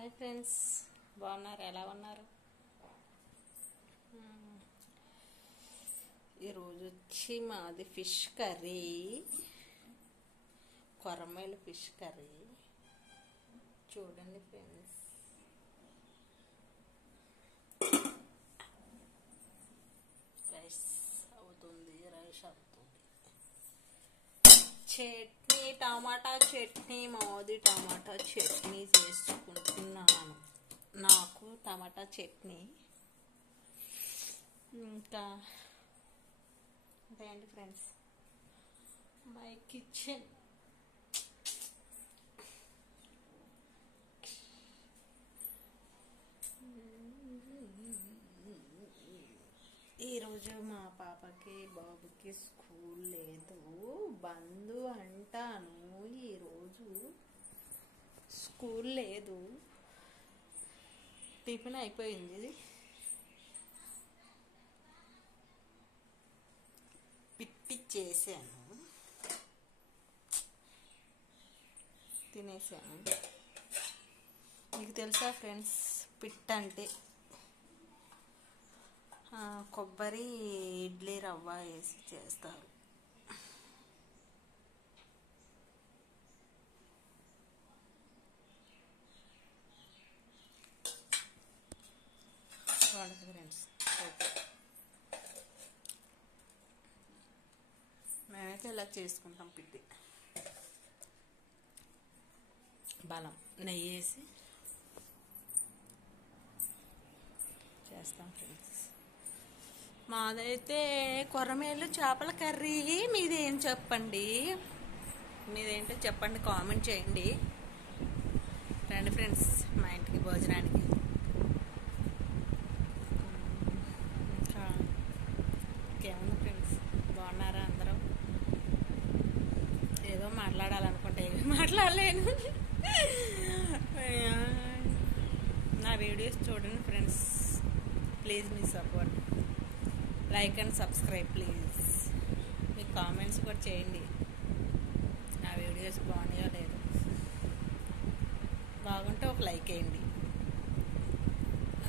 Hi friends, బాగున్నారు? ఎలా ఉన్నారు? ఈరోజు వచ్చి మాది ఫిష్ కర్రీ, కొరమేలు ఫిష్ కర్రీ. చూడండి ఫ్రెండ్స్, రైస్ అవుతుంది. చట్నీ, టమాటా చట్నీ, మాది టమాటా చట్నీ చేసుకుంటున్నాను. నాకు టమాటా చట్నీ. ఇంకా ఏంటి ఫ్రెండ్స్, మై కిచెన్. ఈరోజు మా పాపకి బాబుకి స్కూల్ లేదు, బంద్ అంటాను. ఈరోజు స్కూల్ లేదు. టిఫిన్ అయిపోయింది, పిట్టి చేశాను, తినేసాను. మీకు తెలుసా ఫ్రెండ్స్, పిట్ అంటే కొబ్బరి ఇడ్లీ రవ్వ వేసి చేస్తారు. చూడండి ఫ్రెండ్స్, మేమైతే ఇలా చేసుకుంటాం. పిట్టి బలం నెయ్యి వేసి చేస్తాం ఫ్రెండ్స్. మాదైతే కొర్రమేలు చేపల కర్రీ. మీదేం చెప్పండి, మీదేంటో చెప్పండి, కామెంట్ చేయండి. రండి ఫ్రెండ్స్ మా ఇంటికి భోజనానికి. ఇంకా ఇంకేముంది ఫ్రెండ్స్, బాగున్నారా అందరూ? ఏదో మాట్లాడాలనుకుంటే ఏమీ మాట్లాడలేను. నా వీడియోస్ చూడండి friends, please me support, like and subscribe please. Me comments కూడా చేయండి, నా వీడియోస్ బాగున్నాయో లేదు. బాగుంటే ఒక లైక్ వేయండి.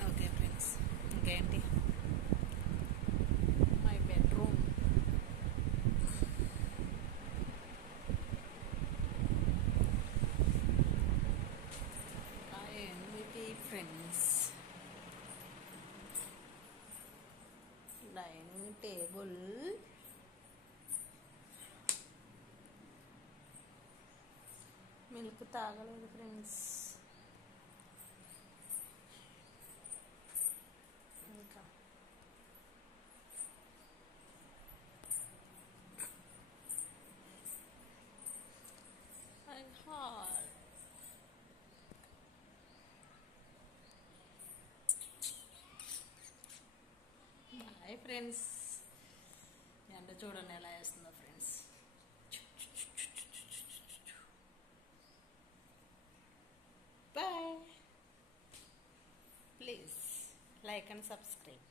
ఓకే ఫ్రెండ్స్, ఇంకేంటి, మై బెడ్రూమ్. ఏంటి ఫ్రెండ్స్, డైనింగ్ టేబుల్, మిల్క్ తాగలేదు ఫ్రెండ్స్. ఇంకా హాయ్ ఫ్రెండ్స్, ఎండ చూడండి ఎలా వేస్తుందో ఫ్రెండ్స్. Bye, please like and subscribe.